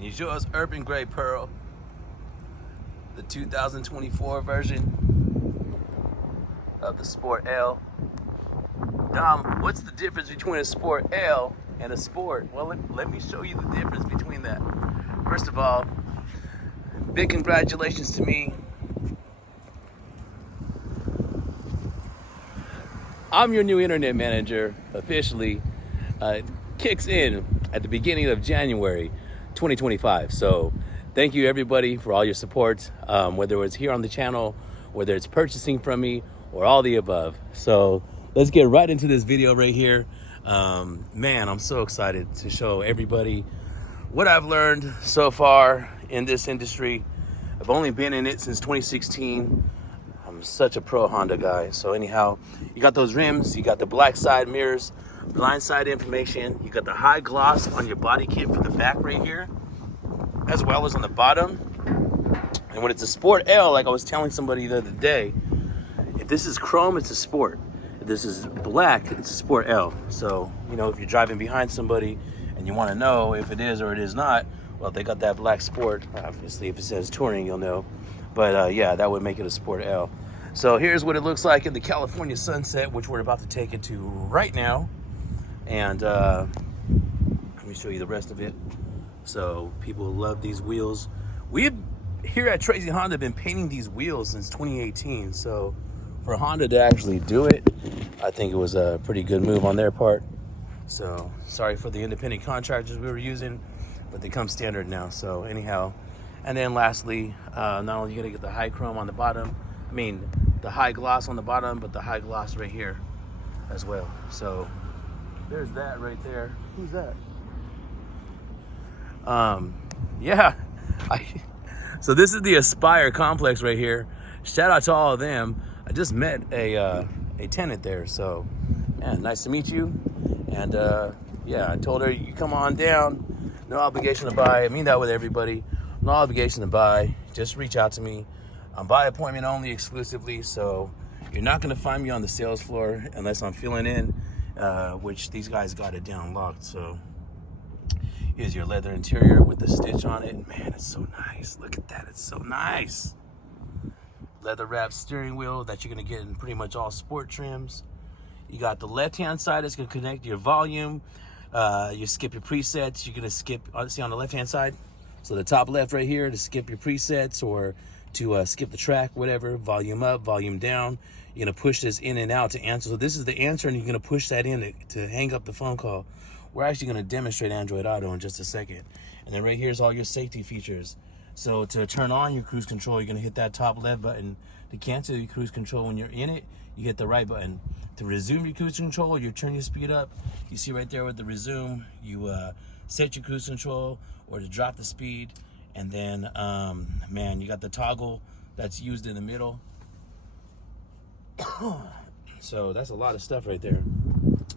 Can you show us Urban Gray Pearl, the 2024 version of the Sport L? Dom, what's the difference between a Sport L and a Sport? Well, let me show you the difference between that. First of all, big congratulations to me. I'm your new internet manager, officially. Kicks in at the beginning of January 2025. So thank you everybody for all your support, whether it's here on the channel, whether it's purchasing from me, or all the above. So let's get right into this video right here. Man, I'm so excited to show everybody what I've learned so far in this industry. I've only been in it since 2016. I'm such a pro Honda guy. So anyhow, you got those rims, you got the black side mirrors, blind side information, you got the high gloss on your body kit for the back right here, as well as on the bottom. And when it's a Sport L, like I was telling somebody the other day, if this is chrome, it's a Sport. If this is black, it's a Sport L. So, you know, if you're driving behind somebody and you want to know if it is or it is not, well, they got that black Sport. Obviously, if it says touring, you'll know. But yeah, that would make it a Sport L. So here's what it looks like in the California sunset, which we're about to take it to right now. And let me show you the rest of it. So people love these wheels. We've here at Tracy Honda been painting these wheels since 2018. So for Honda to actually do it, I think it was a pretty good move on their part. So sorry for the independent contractors we were using, but they come standard now. So anyhow, and then lastly, not only are you gonna get the high chrome on the bottom, I mean the high gloss on the bottom, but the high gloss right here as well. So there's that right there. Who's that? Yeah. So this is the Aspire complex right here. Shout out to all of them. I just met a tenant there. So, yeah, nice to meet you. And yeah, I told her, you come on down. No obligation to buy. I mean that with everybody. No obligation to buy. Just reach out to me. I'm by appointment only exclusively. So you're not going to find me on the sales floor unless I'm filling in. Which these guys got it down locked. So here's your leather interior with the stitch on it. Man, it's so nice. Look at that, it's so nice. Leather wrapped steering wheel that you're gonna get in pretty much all sport trims. You got the left hand side that's gonna connect your volume. You skip your presets. You're gonna skip, see on the left hand side, so the top left right here to skip your presets or to skip the track, whatever. Volume up, volume down. You're gonna push this in and out to answer. So this is the answer, and you're gonna push that in to hang up the phone call. We're actually gonna demonstrate Android Auto in just a second. And then right here's all your safety features. So to turn on your cruise control, you're gonna hit that top left button. To cancel your cruise control when you're in it, you hit the right button. To resume your cruise control, you turn your speed up. You see right there with the resume, you set your cruise control or to drop the speed. And then, man, you got the toggle that's used in the middle. So that's a lot of stuff right there.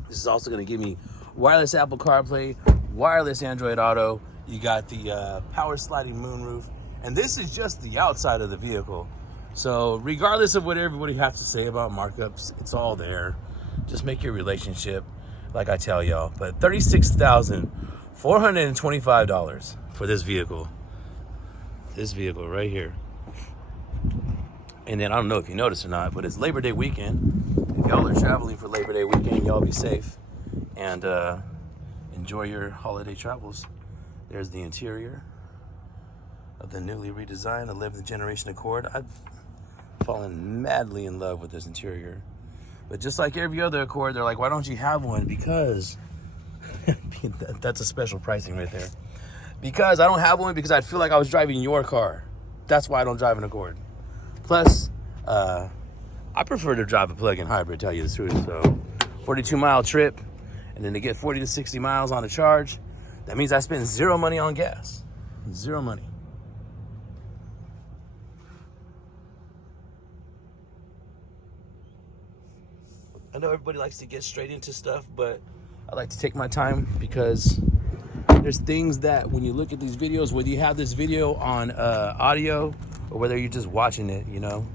This is also going to give me wireless Apple CarPlay, wireless Android Auto. You got the power sliding moonroof, and this is just the outside of the vehicle. So regardless of what everybody has to say about markups, it's all there. Just make your relationship, like I tell y'all. But $36,425 for this vehicle. This vehicle right here. And then I don't know if you noticed or not, but it's Labor Day weekend. If y'all are traveling for Labor Day weekend, y'all be safe and enjoy your holiday travels. There's the interior of the newly redesigned 11th generation Accord. I've fallen madly in love with this interior. But just like every other Accord, they're like, why don't you have one? Because that's a special pricing right there. Because I don't have one because I feel like I was driving your car. That's why I don't drive an Accord. Plus, I prefer to drive a plug-in hybrid, tell you the truth. So 42-mile trip, and then to get 40 to 60 miles on a charge, that means I spend zero money on gas. Zero money. I know everybody likes to get straight into stuff, but I like to take my time because there's things that when you look at these videos, whether you have this video on audio or whether you're just watching it, you know.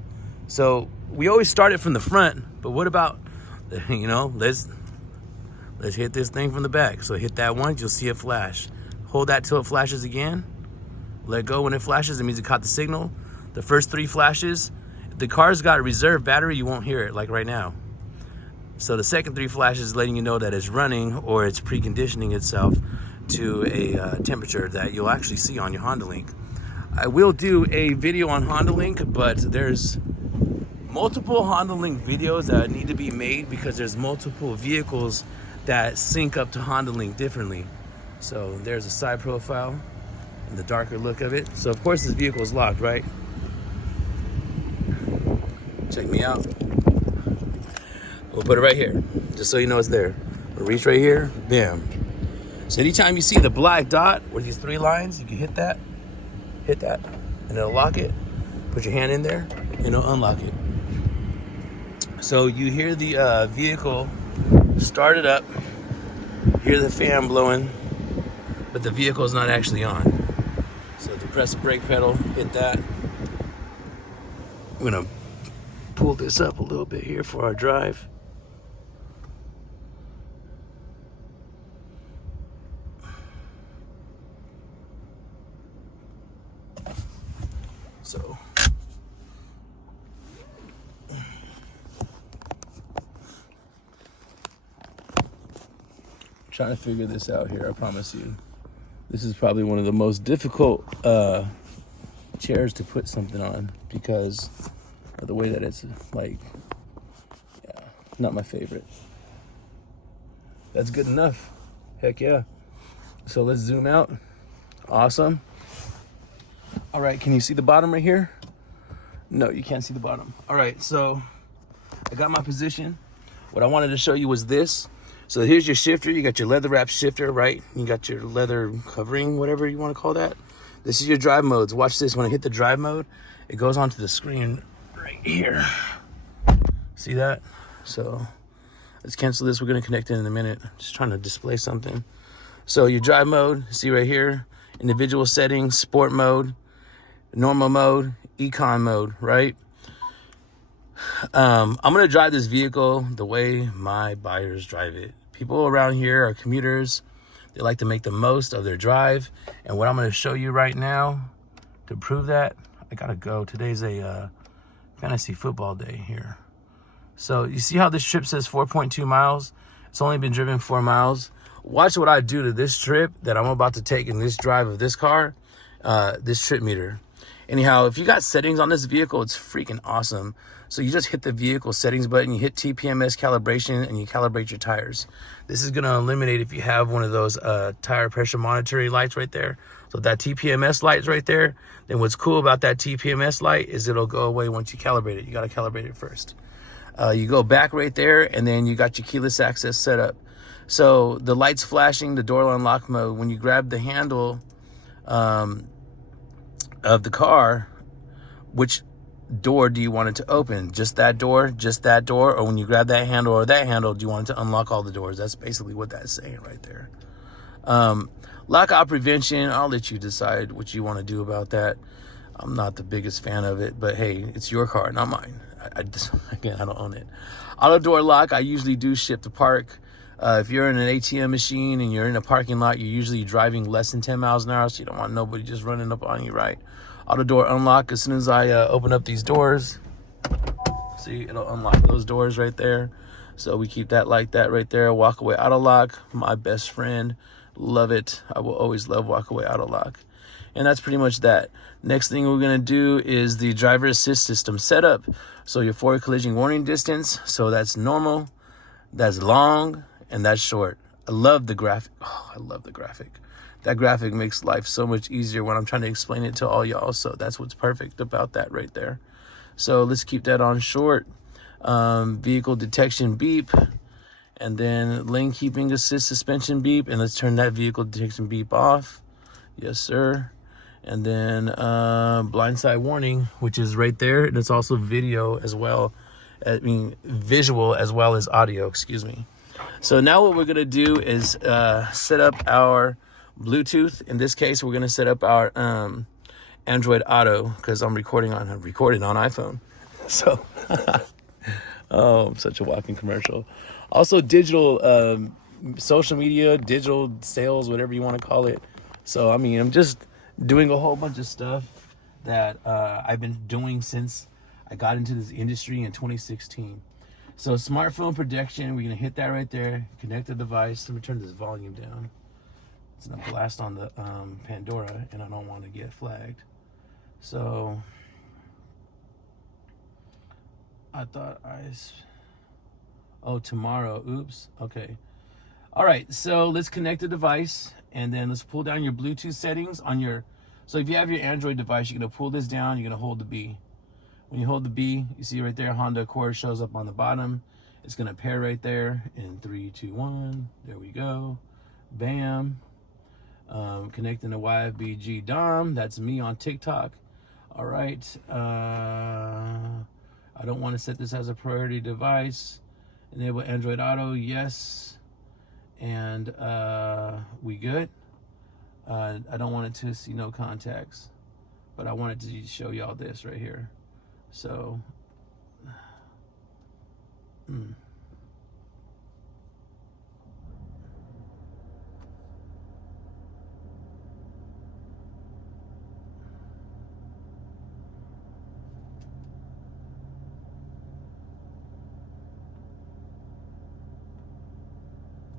So we always start it from the front, but what about, you know, let's hit this thing from the back. So hit that once, you'll see it flash. Hold that till it flashes again. Let go when it flashes. It means it caught the signal. The first 3 flashes, if the car's got a reserve battery, you won't hear it like right now. So the second 3 flashes is letting you know that it's running or it's preconditioning itself to a temperature that you'll actually see on your Honda Link. I will do a video on Honda Link, but there's multiple Honda Link videos that need to be made because there's multiple vehicles that sync up to Honda Link differently. So there's a side profile and the darker look of it. So of course this vehicle is locked, right? Check me out. We'll put it right here, just so you know it's there. We'll reach right here, bam. So anytime you see the black dot with these 3 lines, you can hit that, and it'll lock it. Put your hand in there, and it'll unlock it. So you hear the vehicle start it up, hear the fan blowing, but the vehicle is not actually on. So if you press the brake pedal, hit that. I'm gonna pull this up a little bit here for our drive. So trying to figure this out here, I promise you. This is probably one of the most difficult chairs to put something on because of the way that it's like, yeah, not my favorite. That's good enough. Heck yeah. So let's zoom out. Awesome. All right, can you see the bottom right here? No, you can't see the bottom. All right, so I got my position. What I wanted to show you was this. So here's your shifter. You got your leather wrap shifter, right? You got your leather covering, whatever you want to call that. This is your drive modes. Watch this. When I hit the drive mode, it goes onto the screen right here. See that? So let's cancel this. We're going to connect it in a minute. Just trying to display something. So your drive mode, see right here, individual settings, sport mode, normal mode, econ mode, right? I'm going to drive this vehicle the way my buyers drive it. People around here are commuters. They like to make the most of their drive. And what I'm going to show you right now to prove that, I got to go. Today's a fantasy football day here. So you see how this trip says 4.2 miles? It's only been driven 4 miles. Watch what I do to this trip that I'm about to take in this drive of this car, this trip meter. Anyhow, if you got settings on this vehicle, it's freaking awesome. So you just hit the vehicle settings button, you hit TPMS calibration, and you calibrate your tires. This is gonna eliminate if you have one of those tire pressure monitoring lights right there. So that TPMS light's right there. Then what's cool about that TPMS light is it'll go away once you calibrate it. You gotta calibrate it first. You go back right there, and then you got your keyless access set up. So the light's flashing, the door unlock mode. When you grab the handle of the car, which door do you want it to open? Just that door? Or when you grab that handle or that handle, do you want it to unlock all the doors? That's basically what that's saying right there. Lockout prevention, I'll let you decide what you want to do about that. I'm not the biggest fan of it, but hey, it's your car, not mine. Again, I don't own it. Auto door lock, I usually do ship to park. If you're in an ATM machine and you're in a parking lot, you're usually driving less than 10 miles an hour, so you don't want nobody just running up on you, right? Auto door unlock, as soon as I open up these doors, see, it'll unlock those doors right there. So we keep that like that right there. Walk away auto lock, my best friend. Love it. I will always love walk away auto lock. And that's pretty much that. Next thing we're gonna do is the driver assist system setup. So your forward collision warning distance. So that's normal, that's long, and that's short. I love the graphic. Oh, I love the graphic. That graphic makes life so much easier when I'm trying to explain it to all y'all. So that's what's perfect about that right there. So let's keep that on short. Vehicle detection beep. And then lane keeping assist suspension beep. And let's turn that vehicle detection beep off. Yes, sir. And then blindside warning, which is right there. And it's also video as well. I mean, visual as well as audio, excuse me. So now what we're going to do is set up our Bluetooth. In this case, we're going to set up our Android Auto because I'm recording on iPhone. So, oh, I'm such a walking commercial. Also, digital social media, digital sales, whatever you want to call it. So, I mean, I'm just doing a whole bunch of stuff that I've been doing since I got into this industry in 2016. So smartphone protection, we're gonna hit that right there. Connect the device. Let me turn this volume down. It's gonna blast on the Pandora, and I don't want to get flagged. So I thought tomorrow. Oops. Okay. All right. So let's connect the device, and then let's pull down your Bluetooth settings on your. So if you have your Android device, you're gonna pull this down. You're gonna hold the B. When you hold the B, you see right there, Honda Accord shows up on the bottom. It's gonna pair right there in 3, 2, 1. There we go. Bam. Connecting to YFBG Dom. That's me on TikTok. All right. I don't want to set this as a priority device. Enable Android Auto. Yes. And we good. I don't want it to see no contacts, but I wanted to show y'all this right here. So,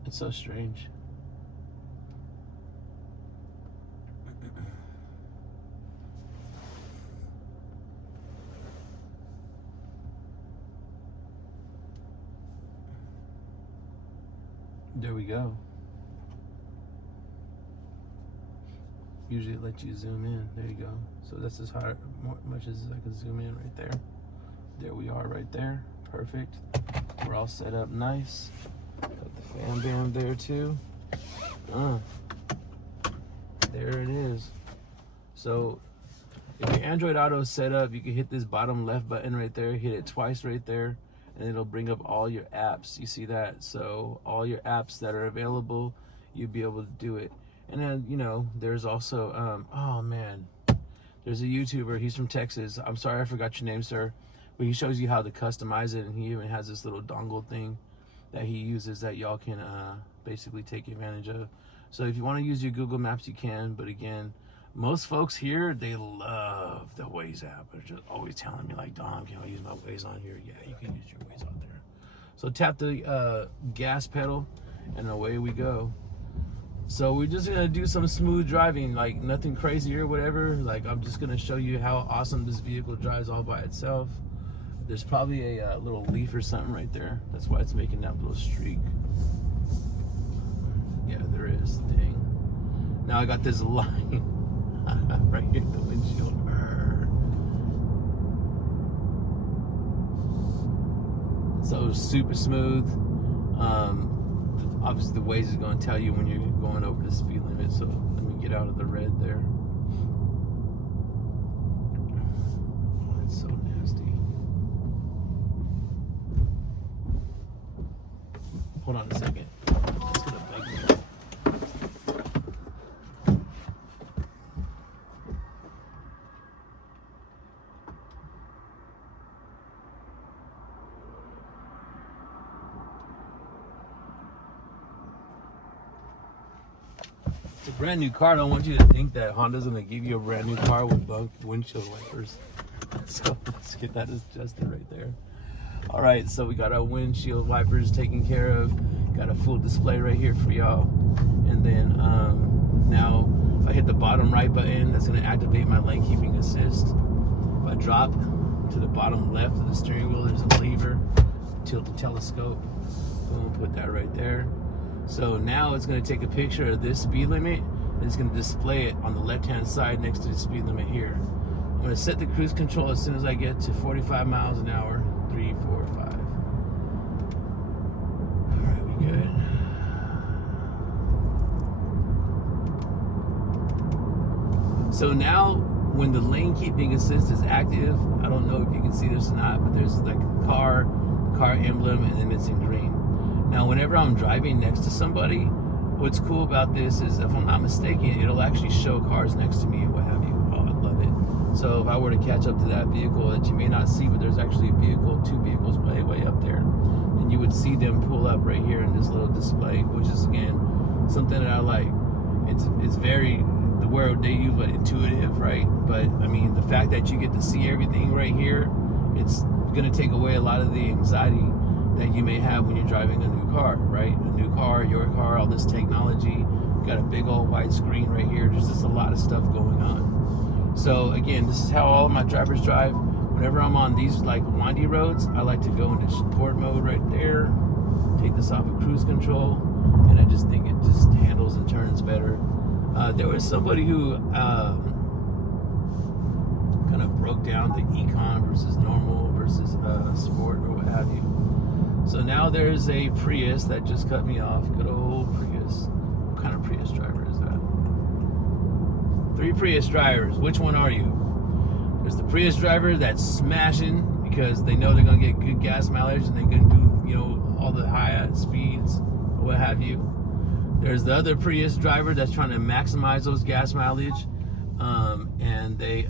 it's so strange. There we go. Usually it lets you zoom in. There you go. So that's as much as I can zoom in right there. There we are right there. Perfect. We're all set up nice. Got the fan band there too. There it is. So if your Android Auto is set up, you can hit this bottom left button right there, hit it twice right there, and it'll bring up all your apps. You see that? So all your apps that are available, you'll be able to do it. And then, you know, there's also, oh man, there's a YouTuber, he's from Texas. I'm sorry, I forgot your name, sir. But he shows you how to customize it, and he even has this little dongle thing that he uses that y'all can basically take advantage of. So if you want to use your Google Maps, you can. But again, most folks here, they love the Waze app. They're just always telling me like, Dom, can I use my Waze on here? Yeah, you can use your Waze out there. So tap the gas pedal, and away we go. So we're just gonna do some smooth driving, like nothing crazy or whatever. Like I'm just gonna show you how awesome this vehicle drives all by itself. There's probably a little leaf or something right there. That's why it's making that little streak. Yeah, there is. Dang. Now I got this line right here in the windshield. So super smooth. Obviously the Waze is going to tell you when you're going over the speed limit. So let me get out of the red there. Oh, that's so nasty. Hold on a second. It's gonna bug me. It's a brand new car. I don't want you to think that Honda's gonna give you a brand new car with bugged windshield wipers. So let's get that adjusted right there. All right, so we got our windshield wipers taken care of. Got a full display right here for y'all. And then now if I hit the bottom right button, that's gonna activate my lane keeping assist. If I drop to the bottom left of the steering wheel, there's a lever, tilt the telescope. Boom, put that right there. So now it's gonna take a picture of this speed limit, and it's gonna display it on the left-hand side next to the speed limit here. I'm gonna set the cruise control as soon as I get to 45 miles an hour. 3, 4, 5. All right, we good. So now, when the lane keeping assist is active, I don't know if you can see this or not, but there's like a car emblem, and then it's in green. Now, whenever I'm driving next to somebody, what's cool about this is, if I'm not mistaken, it'll actually show cars next to me and what have you. Oh, I love it. So if I were to catch up to that vehicle that you may not see, but there's actually a vehicle, 2 vehicles way up there, and you would see them pull up right here in this little display, which is again something that I like. It's very, the word they use, but intuitive, right? But I mean, the fact that you get to see everything right here, it's going to take away a lot of the anxiety that you may have when you're driving a new car, right? A new car, your car, all this technology. You got a big old white screen right here. There's just a lot of stuff going on. So again, this is how all of my drivers drive. Whenever I'm on these like windy roads, I like to go into sport mode right there, take this off of cruise control, and I just think it just handles and turns better. There was somebody who kind of broke down the econ versus normal versus sport or what have you. So now there's a Prius that just cut me off. Good old Prius. What kind of Prius driver is that? 3 Prius drivers. Which one are you? There's the Prius driver that's smashing because they know they're going to get good gas mileage and they're going to do, you know, all the high speeds or what have you. There's the other Prius driver that's trying to maximize those gas mileage. And they,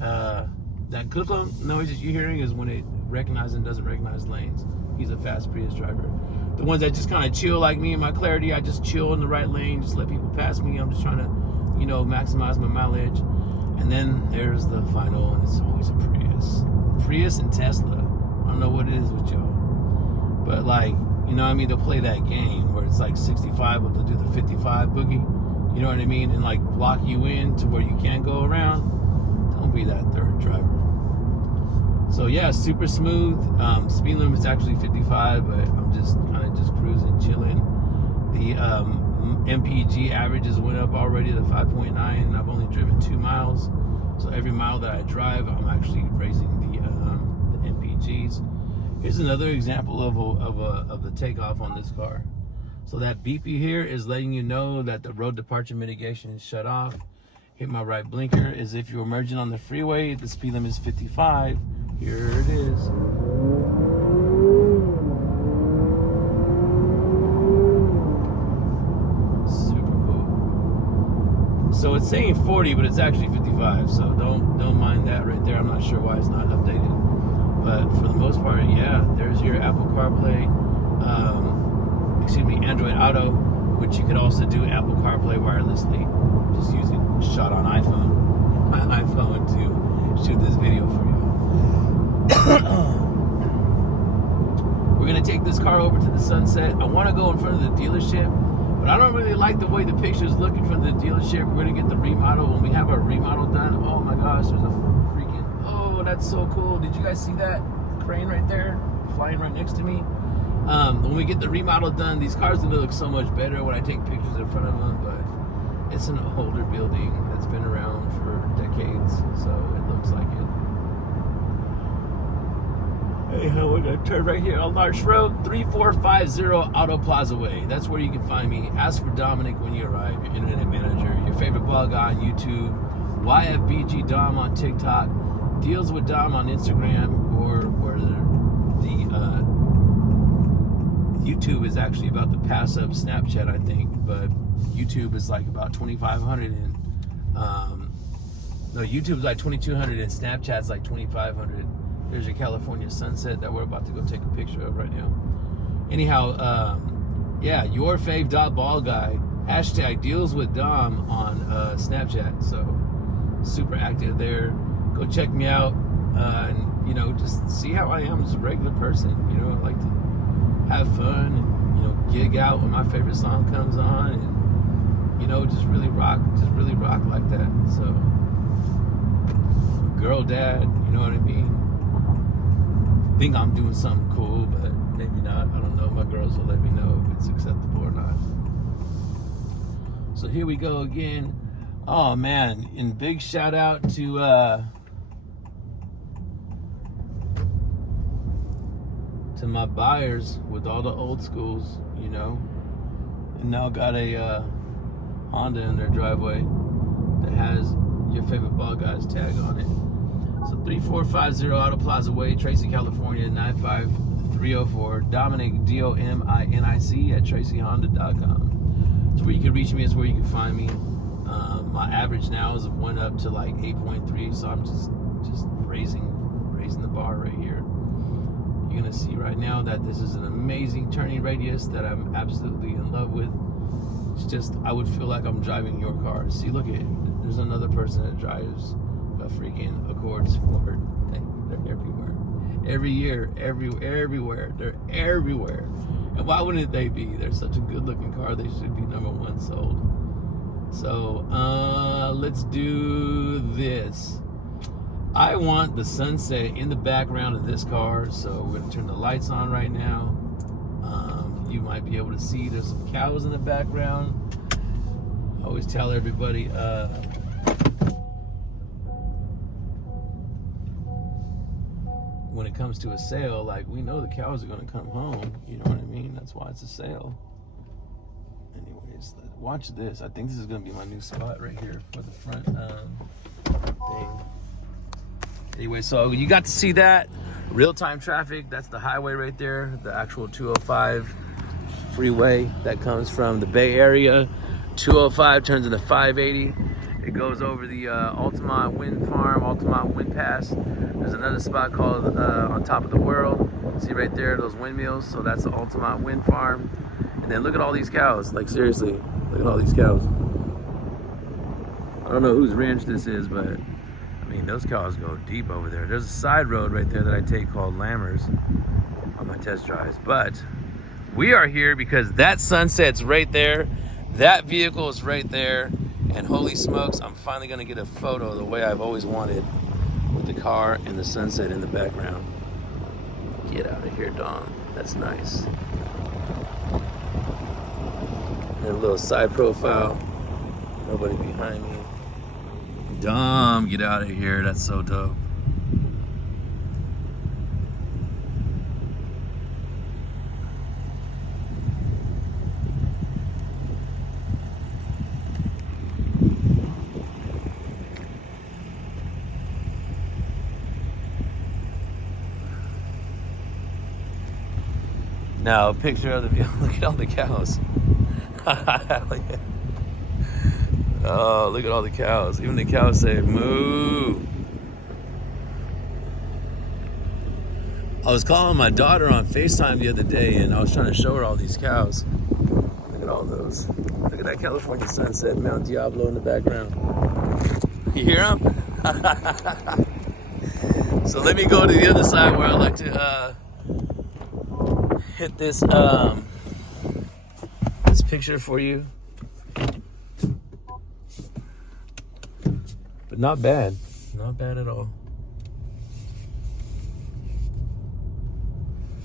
that click noise that you're hearing is when it recognizes and doesn't recognize lanes. He's a fast Prius driver. The ones that just kind of chill like me in my Clarity, I just chill in the right lane, just let people pass me. I'm just trying to, you know, maximize my mileage. And then there's the final, and it's always a Prius. Prius and Tesla. I don't know what it is with y'all. But like, you know what I mean? They'll play that game where it's like 65, but they'll do the 55 boogie. You know what I mean? And like block you in to where you can't go around. Don't be that third driver. So yeah, super smooth. Speed limit's actually 55, but I'm just kind of just cruising, chilling. The MPG averages went up already to 5.9, and I've only driven 2 miles. So every mile that I drive, I'm actually raising the MPGs. Here's another example of the takeoff on this car. So that beepy here is letting you know that the road departure mitigation is shut off. Hit my right blinker as if you're merging on the freeway. The speed limit is 55. Here it is. Super cool. So it's saying 40, but it's actually 55. So don't mind that right there. I'm not sure why it's not updated, but for the most part, yeah. There's your Apple CarPlay. Android Auto, which you could also do Apple CarPlay wirelessly. Just using shot on my iPhone to shoot this video for you. We're gonna take this car over to the sunset. I want to go in front of the dealership, but I don't really like the way the pictures look in front of the dealership. We're gonna get the remodel. When we have our remodel done, oh my gosh, there's a freaking, oh, that's so cool. Did you guys see that crane right there flying right next to me? When we get the remodel done, these cars are gonna look so much better when I take pictures in front of them, but it's an older building that's been around for decades, so it looks like it. Anyhow, we're gonna turn right here on Larch Road, 3450 Auto Plaza Way. That's where you can find me. Ask for Dominic when you arrive, your internet manager, your favorite blog on YouTube, YFBG Dom on TikTok, Deals with Dom on Instagram, or where the YouTube is actually about to pass up Snapchat, I think, but YouTube is like about 2,500 and no, YouTube's like 2,200 and Snapchat's like 2,500. There's your California sunset that we're about to go take a picture of right now. Anyhow, yeah, your fave.ball guy, hashtag deals with Dom on Snapchat. So super active there. Go check me out, and you know, just see how I am as a regular person. You know, I like to have fun and, you know, gig out when my favorite song comes on, and, you know, just really rock like that. So, girl dad, you know what I mean? Think I'm doing something cool, but maybe not. I don't know. My girls will let me know if it's acceptable or not. So here we go again. Oh man, and big shout out to my buyers with all the old schools, you know, and now got a Honda in their driveway that has your favorite ball guy's tag on it. So 3450 Auto Plaza Way, Tracy, California, 95304. Dominic, DOMINIC at TracyHonda.com. It's where you can reach me. It's where you can find me. My average now is went up to like 8.3, so I'm just raising the bar right here. You're gonna see right now that this is an amazing turning radius that I'm absolutely in love with. It's just, I would feel like I'm driving your car. See, look at it. There's another person that drives a freaking Accord Sport. They're everywhere. Every year, everywhere. They're everywhere. And why wouldn't they be? They're such a good-looking car. They should be #1 sold. So, let's do this. I want the sunset in the background of this car, so we're gonna turn the lights on right now. You might be able to see there's some cows in the background. I always tell everybody, when it comes to a sale, like, we know the cows are gonna come home, you know what I mean? That's why it's a sale. Anyways, watch this. I think this is gonna be my new spot right here for the front thing. Anyway, so you got to see that real-time traffic. That's the highway right there, the actual 205 freeway that comes from the Bay Area. 205 turns into 580. It goes over the Altamont Wind Farm, Altamont Wind Pass. There's another spot called On Top of the World. See right there, those windmills. So that's the Altamont Wind Farm. And then look at all these cows. Like, seriously, look at all these cows. I don't know whose ranch this is, but I mean, those cows go deep over there. There's a side road right there that I take called Lammers on my test drives. But we are here because that sunset's right there. That vehicle is right there. And holy smokes, I'm finally gonna get a photo the way I've always wanted, with the car and the sunset in the background. Get out of here, Dom. That's nice. And a little side profile. Nobody behind me. Dom, get out of here. That's so dope. Now, a picture of the, look at all the cows. Oh, look at all the cows. Even the cows say moo. I was calling my daughter on FaceTime the other day, and I was trying to show her all these cows. Look at all those. Look at that California sunset, Mount Diablo in the background. You hear them? So let me go to the other side where I like to hit this this picture for you. But not bad. Not bad at all.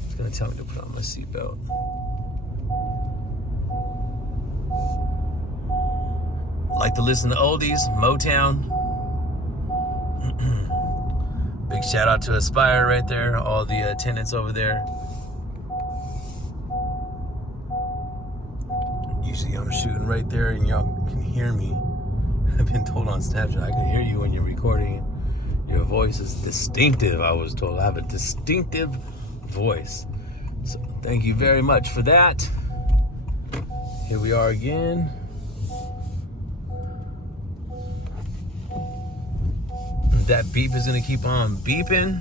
It's gonna tell me to put on my seatbelt. Like to listen to oldies, Motown. Big shout out to Aspire right there, all the attendants over there. Usually I'm shooting right there and y'all can hear me. I've been told on Snapchat I can hear you when you're recording. Your voice is distinctive, I was told. I have a distinctive voice. So thank you very much for that. Here we are again. That beep is gonna keep on beeping.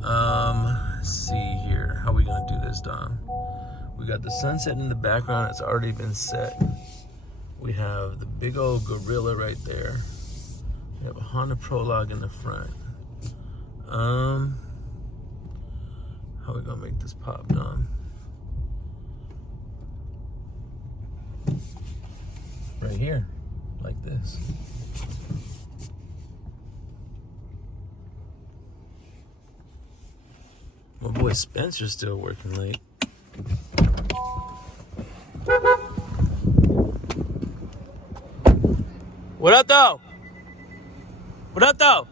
Let's see here. How are we gonna do this, Dom? We got the sunset in the background. It's already been set. We have the big old gorilla right there. We have a Honda Prologue in the front. How are we gonna make this pop, Dom? Right here, like this. My boy Spencer's still working late. What up, though? What up, though?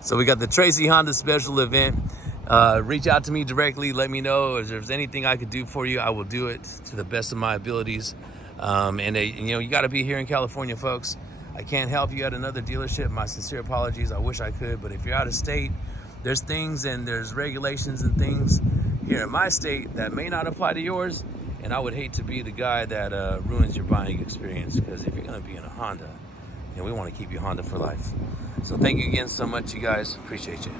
So we got the Tracy Honda special event. Reach out to me directly. Let me know if there's anything I could do for you. I will do it to the best of my abilities. You got to be here in California, folks. I can't help you at another dealership. My sincere apologies. I wish I could, but if you're out of state, there's things and there's regulations and things here in my state that may not apply to yours. And I would hate to be the guy that ruins your buying experience, because if you're going to be in a Honda, we want to keep you Honda for life. So thank you again so much, you guys. Appreciate you.